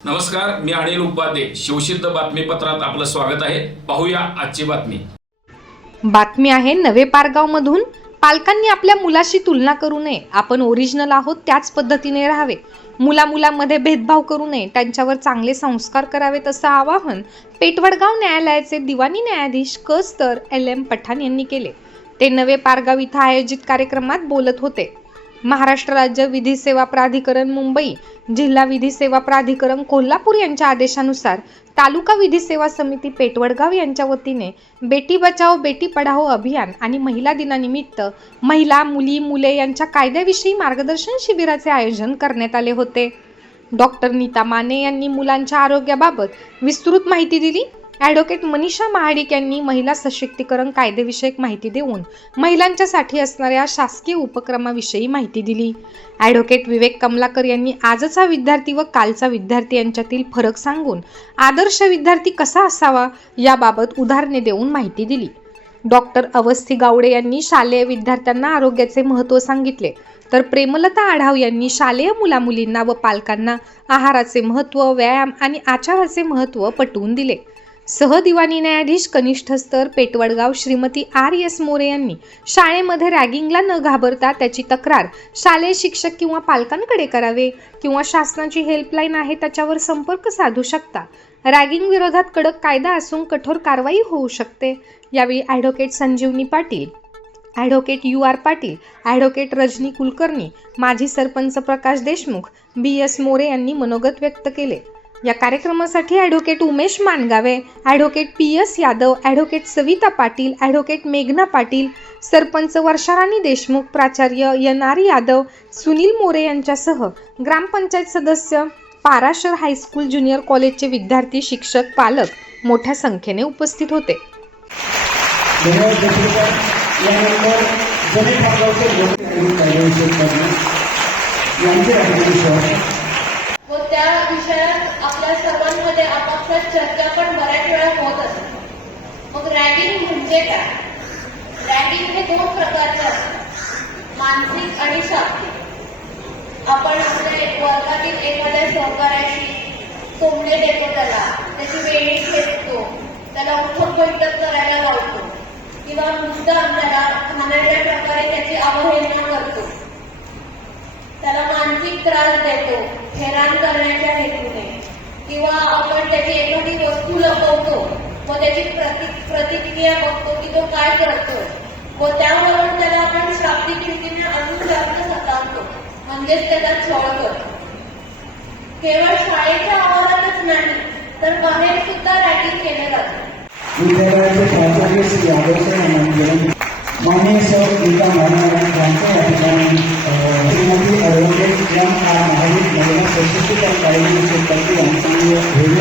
नमस्कार मी अनिल उपाध्ये. शिवसिद्ध बातमीपत्रात आपलं स्वागत आहे. पाहूया आजची बातमी. बातमी आहे नवे पारगावमधून. पालकांनी आपल्या मुलाशी तुलना करू नये. आपण ओरिजिनल आहोत त्याच पद्धतीने राहावे. मुला मुलांमध्ये भेदभाव करू नये. त्यांच्यावर चांगले संस्कार करावेत असं आवाहन पेटवडगाव न्यायालयाचे दिवाणी न्यायाधीश कस्तर एल एम पठाण यांनी केले. ते नवे पारगाव इथं आयोजित कार्यक्रमात बोलत होते. महाराष्ट्र राज्य विधी सेवा प्राधिकरण मुंबई जिल्हा विधी सेवा प्राधिकरण कोल्हापूर यांच्या आदेशानुसार तालुका विधी सेवा समिती पेटवडगाव यांच्या वतीने बेटी बचाओ बेटी पढाओ अभियान आणि महिला दिनानिमित्त महिला मुली मुले यांच्या कायद्याविषयी मार्गदर्शन शिबिराचे आयोजन करण्यात आले होते. डॉक्टर नीता माने यांनी मुलांच्या आरोग्याबाबत विस्तृत माहिती दिली. ॲडव्होकेट मनीषा महाडिक यांनी महिला सशक्तीकरण कायदेविषयक माहिती देऊन महिलांच्यासाठी असणाऱ्या शासकीय उपक्रमाविषयी माहिती दिली. ॲडव्होकेट विवेक कमलाकर यांनी आजचा विद्यार्थी व कालचा विद्यार्थी यांच्यातील फरक सांगून आदर्श विद्यार्थी कसा असावा याबाबत उदाहरणे देऊन माहिती दिली. डॉक्टर अवस्थी गावडे यांनी शालेय विद्यार्थ्यांना आरोग्याचे महत्त्व सांगितले. तर प्रेमलता आढाव यांनी शालेय मुलामुलींना व पालकांना आहाराचे महत्त्व व्यायाम आणि आचाराचे महत्त्व पटवून दिले. सहदिवाणी न्यायाधीश कनिष्ठ स्तर पेटवडगाव श्रीमती आर एस मोरे यांनी शाळेमध्ये रॅगिंगला न घाबरता त्याची तक्रार शालेय शिक्षक किंवा पालकांकडे करावे किंवा शासनाची हेल्पलाईन आहे त्याच्यावर संपर्क साधू शकता. रॅगिंग विरोधात कडक कायदा असून कठोर कारवाई होऊ शकते. यावेळी advocate Sanjivani Patil advocate U R Patil advocate Rajani Kulkarni माजी सरपंच प्रकाश देशमुख बी एस मोरे यांनी मनोगत व्यक्त केले. या कार्यक्रमासाठी advocate Umesh Mangave advocate P S Yadav advocate Savita Patil advocate मेघना पाटील सरपंच वर्षाराणी देशमुख प्राचार्य एन आर यादव सुनील मोरे यांच्यासह ग्रामपंचायत सदस्य पाराशर हायस्कूल ज्युनियर कॉलेजचे विद्यार्थी शिक्षक पालक मोठ्या संख्येने उपस्थित होते यांचे चर्चा पण बऱ्याच वेळा होत असते. मग रॅगिंग म्हणजे काय? रॅगिंग हे दोन प्रकारचे असतात. मानसिक आणि शाब्दिक. आपण आपल्या वर्गातील एखाद्या सहकार्याशी कोंबडे देतो त्याला त्याची वेळी खेचतो त्याला उठक बैठक करायला लावतो किंवा मुद्दाम त्याला खाण्याच्या प्रकारे त्याची अवहेलना करतो. त्याला मानसिक त्रास देतो हैराण करण्याच्या हेतूने. किंवा आपण त्याची एखादी वस्तू लपवतो मग त्याची प्रति प्रतिक्रिया बघतो की तो काय करतो मग त्यावरून त्याला आपण शाब्दिक रीतीने अजून जास्त सतावतो. म्हणजेच त्याला छळ करतो. केवळ शाळेच्या आवारातच नाही तर बाहेर सुद्धा रॅगिंग केलं जातं. विद्यालयाचे प्राचार्य श्री आदर्श नामांकन माननीय सर गीता महाराज यांच्या या ठिकाणी महावीर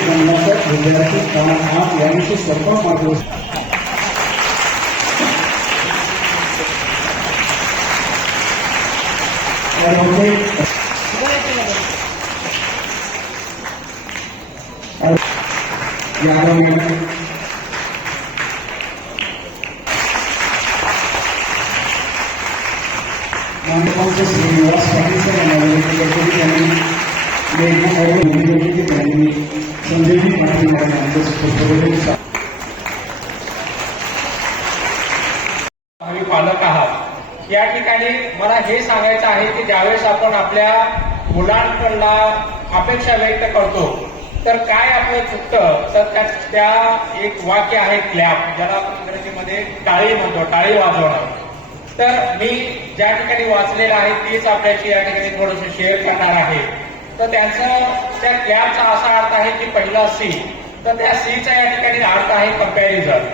महिला विद्यार्थी क्रमांक आठ यांची सर्व मार्गदर्शन मॅडम श्रीनिवास पाटील सर यांना विनंती करतो की त्यांनी त्यांनी संजीवनी पाटील पालक आहात. या ठिकाणी मला हे सांगायचं आहे की ज्यावेळेस आपण आपल्या मुलांकडला अपेक्षा व्यक्त करतो तर काय आपलं चुकतं? तर त्या त्या एक वाक्य आहे क्लॅप ज्याला आपण इंग्रजीमध्ये टाळी म्हणतो टाळी वाजवणं. तर मी ज्या ठिकाणी वाचलेलं आहे तेच आपल्याशी या ठिकाणी थोडंसं शेअर करणार आहे. तर त्यांचं त्या क्लॅपचा असा अर्थ आहे की पहिला सी तर त्या सीचा या ठिकाणी अर्थ आहे कंपॅरिझन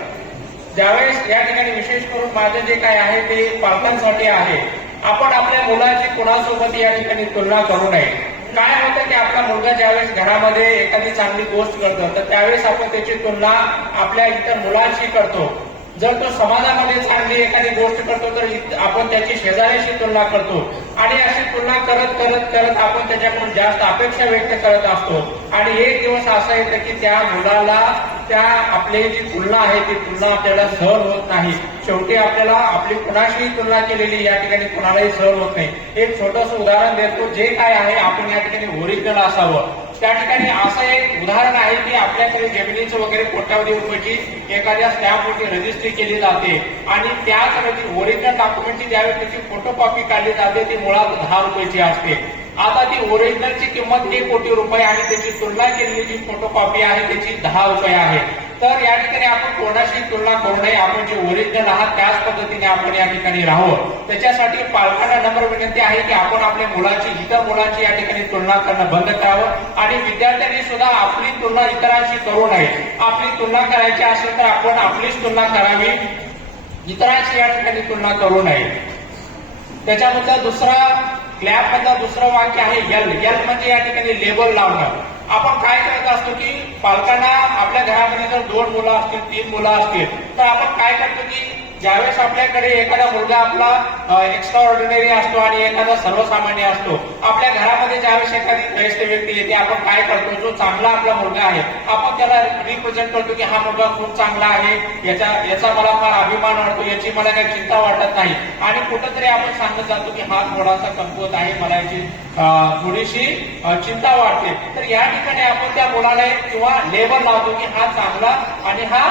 ज्यावेळेस या ठिकाणी विशेष करून माझं जे काय आहे ते पालकांसाठी आहे. आपण आपल्या मुलाची कुणासोबत या ठिकाणी तुलना करू नये. काय होतं की आपला मुलगा ज्यावेळेस घरामध्ये एखादी चांगली गोष्ट करतो तर त्यावेळेस आपण त्याची तुलना आपल्या इतर मुलांशी करतो. जर तो समाजामध्ये चांगली एखादी गोष्ट करतो तर आपण त्याची शेजाऱ्याशी तुलना करतो. आणि अशी तुलना करत करत करत आपण त्याच्याकडून जास्त अपेक्षा व्यक्त करत असतो. आणि एक दिवस असं येतं की त्या मुलाला त्या आपली जी तुलना आहे ती तुलना तुलना आपल्याला सहन होत नाही. शेवटी आपल्याला आपली कुणाशी तुलना केलेली या ठिकाणी कुणालाही सहन होत नाही. एक छोटस उदाहरण देतो. जे काय आहे आपण या ठिकाणी ओरिजिनल असावं. त्या ठिकाणी असं एक उदाहरण आहे की आपल्याकडे जमिनीचं वगैरे कोट्यावधी रुपयाची एखाद्या स्टॅम्पवरती रजिस्ट्री केली जाते आणि त्याच ओरिजिनल डॉक्युमेंटची ज्यावेळी त्याची फोटोकॉपी काढली जाते ती मुळात दहा रुपयाची असते. आता ती ओरिजिनलची किंमत एक कोटी रुपये आणि त्याची तुलना केलेली जी फोटोकॉपी आहे त्याची दहा रुपये आहे. तर या ठिकाणी आपण कोणाशी तुलना करू नये. आपण जे ओरिजिनल आहात त्याच पद्धतीने आपण या ठिकाणी राहावं. त्याच्यासाठी पालकांना नम्र विनंती आहे की आपण आपल्या मुलाची इतर मुलांची या ठिकाणी तुलना करणं बंद करावं. आणि विद्यार्थ्यांनी सुद्धा आपली तुलना इतरांशी करू नये. आपली तुलना करायची असेल तर आपण आपलीच तुलना करावी. इतरांशी या ठिकाणी तुलना करू नये. त्याच्याबद्दल दुसरा क्लॅपमधला दुसरं वाक्य आहे यल यल म्हणजे या ठिकाणी लेबल लावणं. आपण काय करत असतो की पालकांना आपल्या घरामध्ये जर दोन मुलं असतील तीन मुलं असतील तर आपण काय करतो की ज्यावेळेस आपल्याकडे एखादा मुलगा आपला एक्स्ट्रा ऑर्डिनरी असतो आणि एखादा सर्वसामान्य असतो आपल्या घरामध्ये ज्यावेळेस एखादी ज्येष्ठ व्यक्ती येते आपण काय करतो जो चांगला आपला मुलगा आहे आपण त्याला रिप्रेझेंट करतो की हा मुलगा खूप चांगला आहे याचा याचा मला फार अभिमान वाटतो याची मला काही चिंता वाटत नाही. आणि कुठंतरी आपण सांगत जातो की हा थोडासा कमकुवत आहे मला याची थोडीशी चिंता वाटते. तर या ठिकाणी आपण त्या मुलाला किंवा लेबल लावतो की हा चांगला आणि हा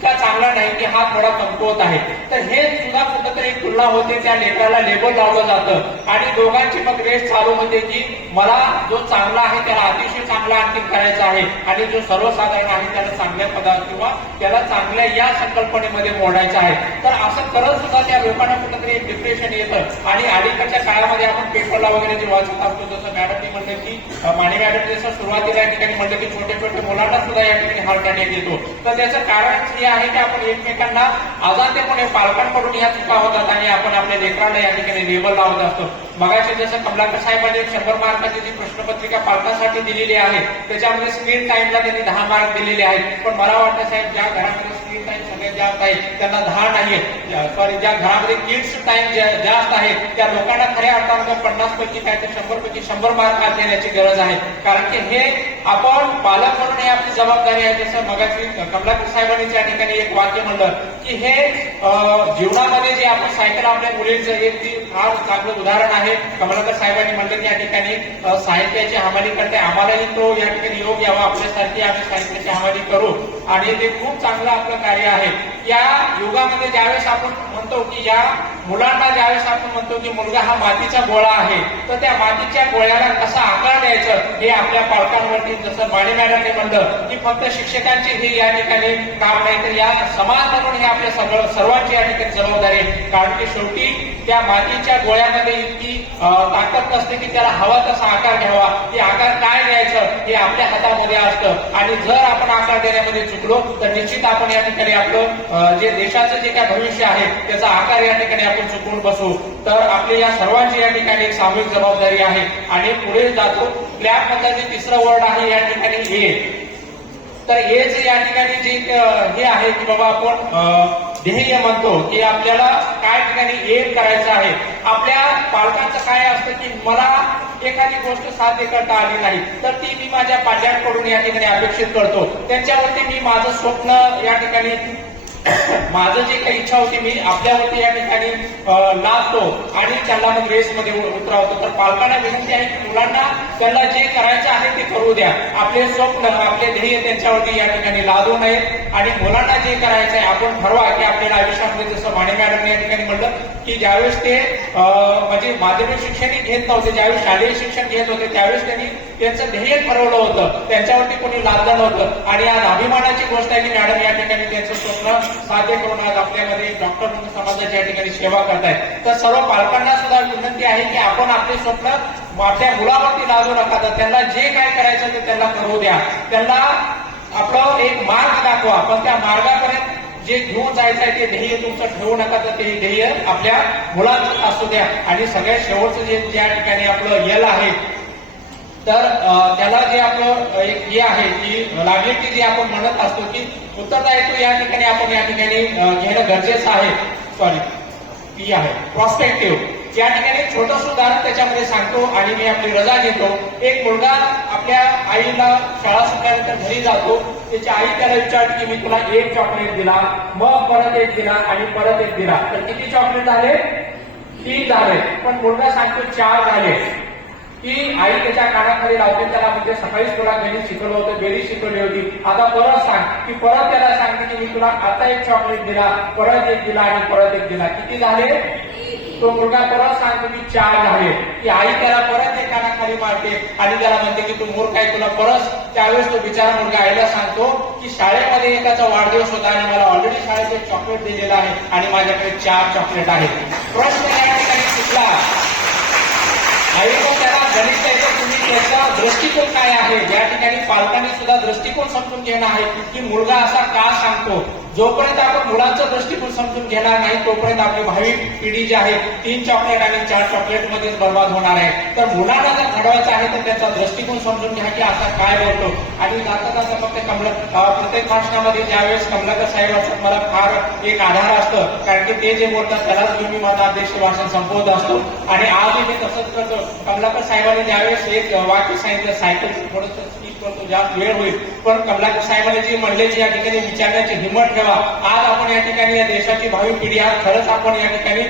इतका चांगला नाही की हा थोडा कमकुवत आहे. तर हे सुद्धा कुठंतरी तुलना होते त्या लेकराला लेबल लावलं जातं. आणि दोघांची मग रेस चालू होते की मला जो चांगला आहे त्याला अतिशय चांगला आणखी करायचा आहे. आणि जो सर्वसाधारण आहे त्याला चांगल्या पदार्थ किंवा त्याला चांगल्या या संकल्पनेमध्ये मोडायचं आहे. तर असं करत सुद्धा त्या लोकांना कुठंतरी एक डिप्रेशन येतं. आणि अलीकडच्या काळामध्ये आपण पेपरला वगैरे जे वाचत असतो जसं मॅडमनी म्हणलं की माने मॅडम जसं सुरुवातीला या ठिकाणी म्हणलं की छोटे छोटे मुलांना सुद्धा या ठिकाणी हार्ट अटॅक येतो. तर त्याचं कारण आहे की आपण एकमेकांना आजारतेपणे पालकांकडून या चुका होतात आणि आपण आपल्या लेकरांना या ठिकाणी लेबल लावत असतो. मगाशी जसं कमलाकर साहेबांनी एक शंभर मार्काची जी प्रश्नपत्रिका पालकांसाठी दिलेली आहे त्याच्यामध्ये स्क्रीन टाईमला त्यांनी दहा मार्क दिलेले आहेत. पण मला वाटतं साहेब ज्या घरामध्ये स्क्रीन टाईम ज्या आहे त्यांना दहा नाही सॉरी ज्या घरामध्ये किड्स टाइम जास्त आहे त्या लोकांना खऱ्या अर्थानं पन्नास पैकी काय ते शंभर पैकी शंभर मार्क देण्याची गरज आहे. कारण की हे आपण पालक म्हणून हे आपली जबाबदारी आहे. जसं मगाशी कमलाकर साहेबांनी त्या ठिकाणी एक वाक्य म्हणलं की हे जीवनामध्ये जे आपण सायकल आपल्या मुलींचं एक फार चांगलं उदाहरण आहे. कमलाकर साहेबांनी म्हणलं की या ठिकाणी साहित्याची हमाली करते आम्हालाही तो या ठिकाणी योग यावा आपल्यासारखी आम्ही साहित्याची हमाली करू. आणि ते खूप चांगलं आपलं कार्य आहे. या युगामध्ये ज्यावेळेस आपण म्हणतो की या मुलांना ज्यावेळेस आपण म्हणतो की मुलगा हा मातीचा गोळा आहे तर त्या मातीच्या गोळ्याला कसा आकार द्यायचं हे आपल्या पालकांवरती जसं माने मॅडमने म्हणलं की फक्त शिक्षकांची ही या ठिकाणी काम नाही तर या समाज म्हणून हे आपल्या सगळं सर्वांची या ठिकाणी जबाबदारी आहे. कारण की शेवटी त्या मातीच्या गोळ्यामध्ये इतकी ताकद नसते की त्याला हवा तसा आकार घ्यावा. की आकार काय द्यायचं हे आपल्या हातामध्ये असतं. आणि जर आपण आकार देण्यामध्ये चुकलो तर निश्चित आपण या ठिकाणी आपलं जे देशाचं जे काय भविष्य आहे त्याचा आकार या ठिकाणी आपण चुकून बसू. तर आपली या सर्वांची या ठिकाणी एक सामूहिक जबाबदारी आहे. आणि पुढे जातो क्लॅप मधला जे तिसरं वर्ड आहे या ठिकाणी ए तर हेच या ठिकाणी जे हे आहे की बाबा आपण ध्येय म्हणतो की आपल्याला काय ठिकाणी एम करायचं आहे. आपल्या पालकांचं काय असतं की मला एखादी गोष्ट साध्य करता आली नाही तर ती मी माझ्या पाल्यांकडून या ठिकाणी अपेक्षित करतो. त्यांच्यावरती मी माझं स्वप्न या ठिकाणी माझं जे काही इच्छा होती मी आपल्यावरती या ठिकाणी अं, लादतो आणि त्यांना मग रेसमध्ये उतरावतो. तर पालकांना विनंती आहे की मुलांना त्यांना जे करायचं आहे ते करू द्या. आपले स्वप्न आपले ध्येय त्यांच्यावरती या ठिकाणी लादू नये. आणि मुलांना जे करायचं आहे आपण ठरवा की आपल्याला आयुष्यामध्ये जसं माने मॅडम या ठिकाणी म्हणलं की ज्यावेळेस ते म्हणजे माध्यमिक शिक्षणही घेत नव्हते ज्यावेळेस शालेय शिक्षण घेत होते त्यावेळेस त्यांनी त्यांचं ध्येय ठरवलं होतं. त्यांच्यावरती कोणी लादलं नव्हतं. आणि आज अभिमानाची गोष्ट आहे की मॅडम या ठिकाणी त्यांचं स्वप्न साध्य करून आज आपल्यामध्ये डॉक्टर म्हणून समाजाची या ठिकाणी सेवा करतायत. तर सर्व पालकांना सुद्धा विनंती आहे की आपण आपले स्वप्न आपल्या मुलावरती लाजू नका. तर त्यांना जे काय करायचं ते त्यांना करू द्या. त्यांना आपलं एक मार्ग दाखवा. पण त्या मार्गापर्यंत जे घेऊन जायचं आहे ते ध्येय तुमचं ठेवू नका. तर ते ध्येय आपल्या मुलांचं असू द्या. आणि सगळ्यात शेवटचं जे ज्या ठिकाणी आपलं यल आहे तर त्याला जे आपलं एक हे आहे की लायबिलिटी जी आपण म्हणत असतो की उत्तरदायित्व या ठिकाणी आपण या ठिकाणी घेणं गरजेचं आहे. सॉरी ती आहे. प्रॉस्पेक्टिव्ह या ठिकाणी छोटं उदाहरण त्याच्यामध्ये सांगतो आणि मी आपली रजा घेतो. एक मुलगा आपल्या आईला शाळा सुटल्यानंतर घरी जातो. त्याची आई त्याला विचारते की मी तुला एक चॉकलेट दिला मग परत एक दिला आणि परत एक दिला. तर किती चॉकलेट झाले? तीन झाले. पण मुलगा सांगतो चार झाले. की आई त्याच्या कानाखाली लावते त्याला म्हणजे सकाळीच तुला गणित शिकवलं होतं बेरीज शिकवली होती. आता परत सांग की परत त्याला सांगते की मी तुला आता एक चॉकलेट दिला परत एक दिला आणि परत एक दिला. किती झाले? तो मुलगा परत सांगतो की चार झाले. की आई त्याला परत एक कानाखाली मारते आणि त्याला म्हणते की तू मूर्ख आहे तुला परत त्यावेळेस तो बिचारा मुलगा आईला सांगतो की शाळेमध्ये एकाचा वाढदिवस होता आणि मला ऑलरेडी शाळेत एक चॉकलेट दिलेलं आहे आणि माझ्याकडे चार चॉकलेट आहेत. प्रश्न या ठिकाणी शिकला आई मग त्याचा दृष्टिकोन काय आहे? या ठिकाणी पालकांनी सुद्धा दृष्टिकोन समजून घेणं आहे की मुलगा असा का सांगतो? जोपर्यंत आपण मुलांचा दृष्टिकोन समजून घेणार नाही तोपर्यंत आपली भावी पिढी जी आहे तीन चॉकलेट आणि चार चॉकलेट मध्येच बर्बाद होणार आहे. तर मुलांना जर घडवायचं आहे तर त्याचा दृष्टिकोन समजून घ्या की आता काय बोलतो. आणि जाता जाता फक्त कमल प्रत्येक भाषणामध्ये ज्यावेळेस कमलाकर साहेब असतात मला फार एक आधार असतं. कारण की ते जे बोलतात त्यालाच मी माझा अध्यक्ष भाषण संपवत असतो. आणि आजही मी तसंच करतो. कमलाकर साहेबांनी ज्यावेळेस एक your wife is saying the cycle is important. जास्त वेळ होईल. पण कमलाकर साहेबांनी जी म्हणले या ठिकाणी विचारण्याची हिंमत ठेवा. आज आपण या ठिकाणी या देशाची भावी पिढी आज खरंच आपण या ठिकाणी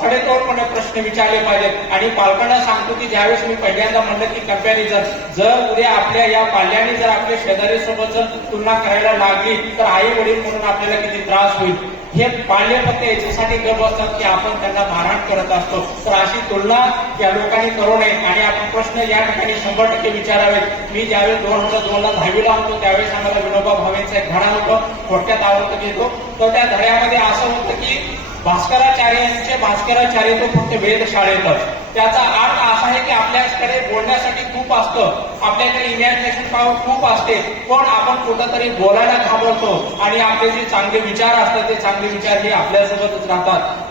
सडेतोडपणे प्रश्न विचारले पाहिजेत. आणि पालकांना सांगतो की ज्यावेळेस मी पहिल्यांदा म्हणलं की कंपॅरिझन जर उद्या आपल्या या पाल्याने जर आपल्या शेजारी सोबत जर तुलना करायला लागली तर आई वडील म्हणून आपल्याला किती त्रास होईल? हे पाल्य फक्त याच्यासाठी गप असतात की आपण त्यांना मारहाण करत असतो. तर अशी तुलना या लोकांनी करू नये. आणि आपण प्रश्न या ठिकाणी शंभर टक्के विचारावेत. मी ज्यावेळेस दोन हजार दोन ला दहावीला होतो त्यावेळेस आम्हाला विनोबा भावेंचा एक धडा होतो थोडक्यात आवडतं घेतो. तर त्या धड्यामध्ये असं होतं की भास्कराचार्यांचे भास्कराचार्य तो फक्त वेधशाळेतच. त्याचा अर्थ असा आहे की आपल्याकडे बोलण्यासाठी खूप असतं. आपल्याकडे इमॅजिनेशन पावर खूप असते. पण आपण कुठंतरी बोलायला घाबरतो आणि आपले जे चांगले विचार असतात ते चांगले विचार हे आपल्यासोबतच राहतात.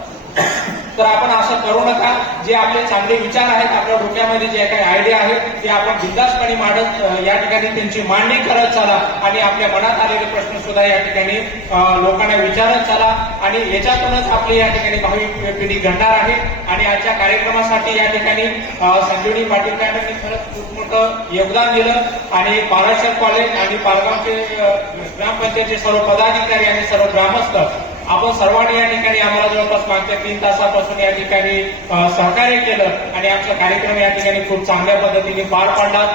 तर आपण असं करू नका. जे आपले चांगले विचार आहेत आपल्या डोक्यामध्ये जे काही आयडिया आहेत ते आपण बिंदासपणे मांडत या ठिकाणी त्यांची मांडणी करत चाला आणि आपल्या मनात आलेले प्रश्न सुद्धा या ठिकाणी लोकांना विचारत चाला. आणि याच्यातूनच आपली या ठिकाणी भावी पिढी घडणार आहे. आणि आजच्या कार्यक्रमासाठी या ठिकाणी संजीवनी पाटील मॅडमनी खरंच खूप मोठं योगदान दिलं. आणि पाराशर कॉलेज आणि पालगावचे ग्रामपंचायतचे सर्व पदाधिकारी आणि सर्व ग्रामस्थ आपण सर्वांनी या ठिकाणी आम्हाला जवळपास मागच्या तीन तासापासून या ठिकाणी सहकार्य केलं आणि आमचा कार्यक्रम या ठिकाणी खूप चांगल्या पद्धतीने पार पडला.